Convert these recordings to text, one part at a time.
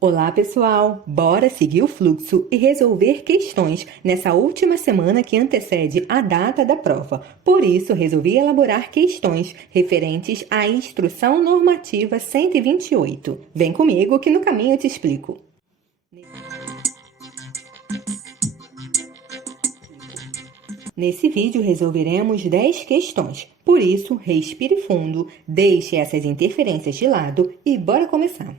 Olá, pessoal! Bora seguir o fluxo e resolver questões nessa última semana que antecede a data da prova. Por isso, resolvi elaborar questões referentes à Instrução Normativa 128. Vem comigo que no caminho eu te explico. Nesse vídeo resolveremos 10 questões. Por isso, respire fundo, deixe essas interferências de lado e bora começar.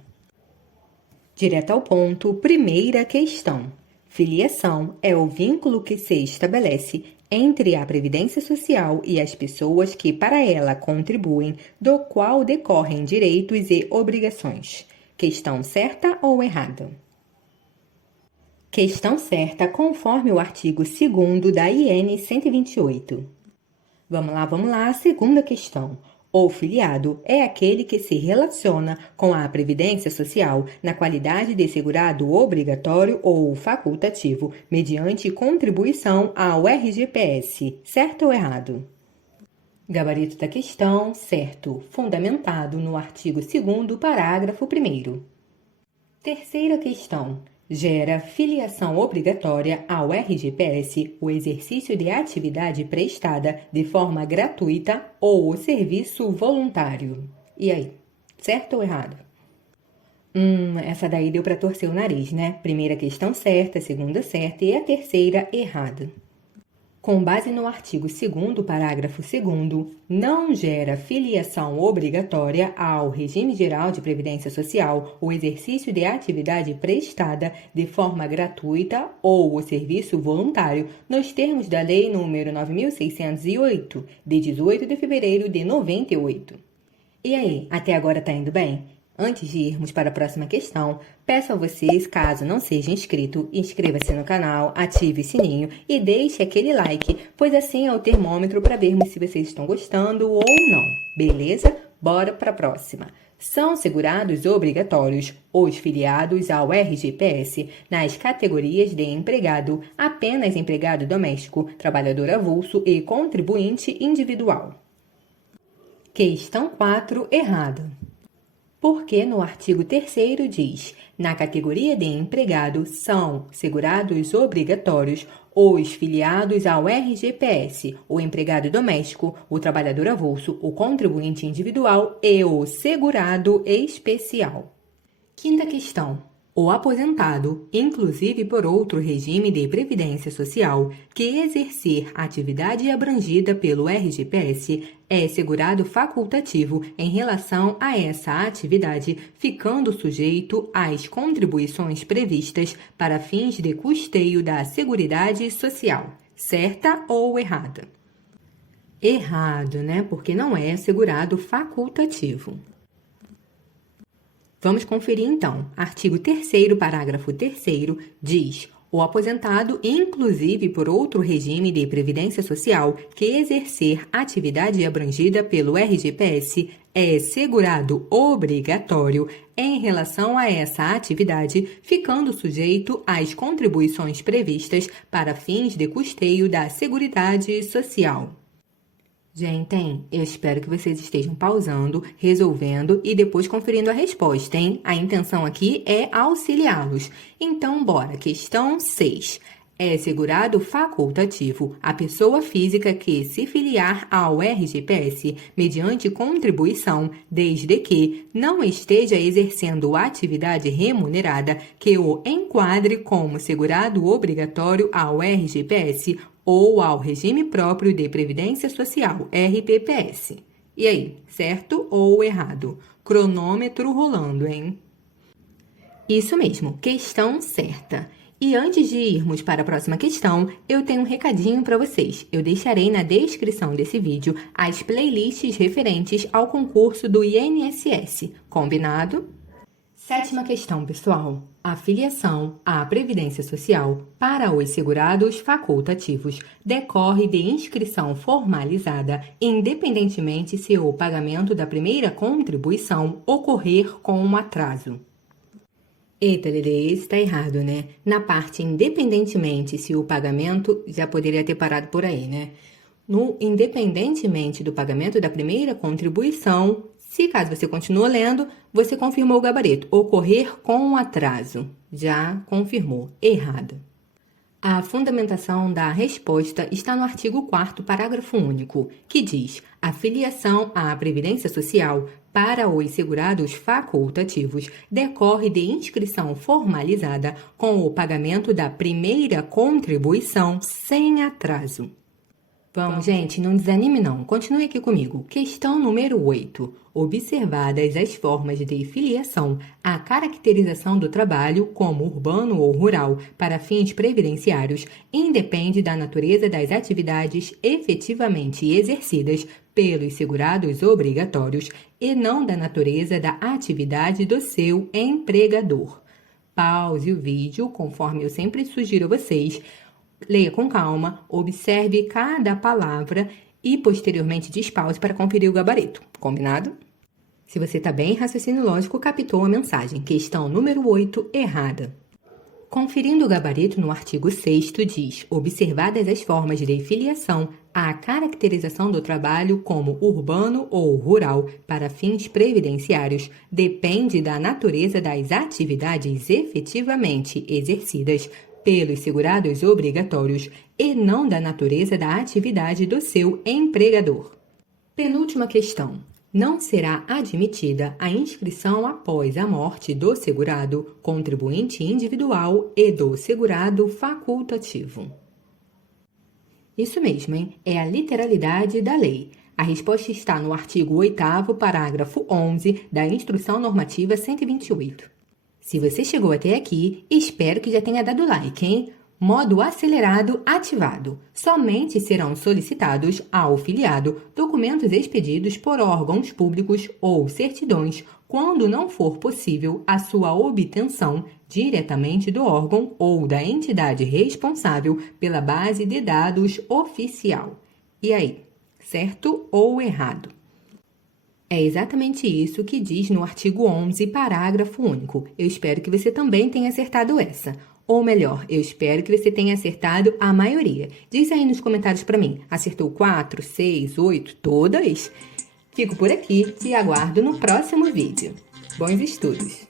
Direto ao ponto, primeira questão. Filiação é o vínculo que se estabelece entre a Previdência Social e as pessoas que para ela contribuem, do qual decorrem direitos e obrigações. Questão certa ou errada? Questão certa, conforme o artigo 2º da IN 128. Vamos lá, segunda questão. O filiado é aquele que se relaciona com a Previdência Social na qualidade de segurado obrigatório ou facultativo, mediante contribuição ao RGPS. Certo ou errado? Gabarito da questão, certo, fundamentado no artigo 2º, parágrafo 1º. Terceira questão. Gera filiação obrigatória ao RGPS o exercício de atividade prestada de forma gratuita ou o serviço voluntário. E aí, certo ou errado? Essa daí deu para torcer o nariz, né? Primeira questão certa, segunda certa e a terceira errada. Com base no artigo 2º, parágrafo 2º, não gera filiação obrigatória ao regime geral de previdência social o exercício de atividade prestada de forma gratuita ou o serviço voluntário nos termos da Lei nº 9.608, de 18 de fevereiro de 98. E aí, até agora tá indo bem? Antes de irmos para a próxima questão, peço a vocês, caso não seja inscrito, inscreva-se no canal, ative o sininho e deixe aquele like, pois assim é o termômetro para vermos se vocês estão gostando ou não, beleza? Bora para a próxima. São segurados obrigatórios os filiados ao RGPS nas categorias de empregado, apenas empregado doméstico, trabalhador avulso e contribuinte individual. Questão 4, errada. Porque no artigo 3º diz, na categoria de empregado são segurados obrigatórios os filiados ao RGPS, o empregado doméstico, o trabalhador avulso, o contribuinte individual e o segurado especial. Quinta questão. O aposentado, inclusive por outro regime de previdência social, que exercer atividade abrangida pelo RGPS, é segurado facultativo em relação a essa atividade, ficando sujeito às contribuições previstas para fins de custeio da Seguridade Social. Certa ou errada? Errado, né? Porque não é segurado facultativo. Vamos conferir então. Artigo 3º, parágrafo 3º, diz: o aposentado, inclusive por outro regime de previdência social, que exercer atividade abrangida pelo RGPS, é segurado obrigatório em relação a essa atividade, ficando sujeito às contribuições previstas para fins de custeio da Seguridade Social. Gente, eu espero que vocês estejam pausando, resolvendo e depois conferindo a resposta, hein? A intenção aqui é auxiliá-los. Então, bora. Questão 6. É segurado facultativo a pessoa física que se filiar ao RGPS mediante contribuição, desde que não esteja exercendo atividade remunerada que o enquadre como segurado obrigatório ao RGPS ou ao regime próprio de previdência social, RPPS. E aí, certo ou errado? Cronômetro rolando, hein? Isso mesmo, questão certa. E antes de irmos para a próxima questão, eu tenho um recadinho para vocês. Eu deixarei na descrição desse vídeo as playlists referentes ao concurso do INSS. Combinado? Sétima questão, pessoal. A filiação à Previdência Social para os segurados facultativos decorre de inscrição formalizada, independentemente se o pagamento da primeira contribuição ocorrer com um atraso. Eita, Lelê, esse tá errado, né? Na parte independentemente se o pagamento, já poderia ter parado por aí, né? No independentemente do pagamento da primeira contribuição, Se caso você continua lendo, você confirmou o gabarito. Ocorrer com atraso. Já confirmou. Errado. A fundamentação da resposta está no artigo 4º, parágrafo único, que diz: a filiação à Previdência Social para os segurados facultativos decorre de inscrição formalizada com o pagamento da primeira contribuição sem atraso. Vamos, gente, não desanime não. Continue aqui comigo. Questão número 8. Observadas as formas de filiação, a caracterização do trabalho como urbano ou rural para fins previdenciários independe da natureza das atividades efetivamente exercidas pelos segurados obrigatórios e não da natureza da atividade do seu empregador. Pause o vídeo, conforme eu sempre sugiro a vocês. Leia com calma, observe cada palavra e posteriormente despause para conferir o gabarito. Combinado? Se você está bem, raciocínio lógico captou a mensagem. Questão número 8, errada. Conferindo o gabarito no artigo 6º diz: observadas as formas de filiação, a caracterização do trabalho como urbano ou rural para fins previdenciários depende da natureza das atividades efetivamente exercidas pelos segurados obrigatórios e não da natureza da atividade do seu empregador. Penúltima questão. Não será admitida a inscrição após a morte do segurado, contribuinte individual e do segurado facultativo. Isso mesmo, hein? É a literalidade da lei. A resposta está no artigo 8º, parágrafo 11 da Instrução Normativa 128. Se você chegou até aqui, espero que já tenha dado like, hein? Modo acelerado ativado. Somente serão solicitados ao filiado documentos expedidos por órgãos públicos ou certidões quando não for possível a sua obtenção diretamente do órgão ou da entidade responsável pela base de dados oficial. E aí, certo ou errado? É exatamente isso que diz no artigo 11, parágrafo único. Eu espero que você também tenha acertado essa. Ou melhor, eu espero que você tenha acertado a maioria. Diz aí nos comentários para mim. Acertou 4, 6, 8, todas? Fico por aqui e aguardo no próximo vídeo. Bons estudos!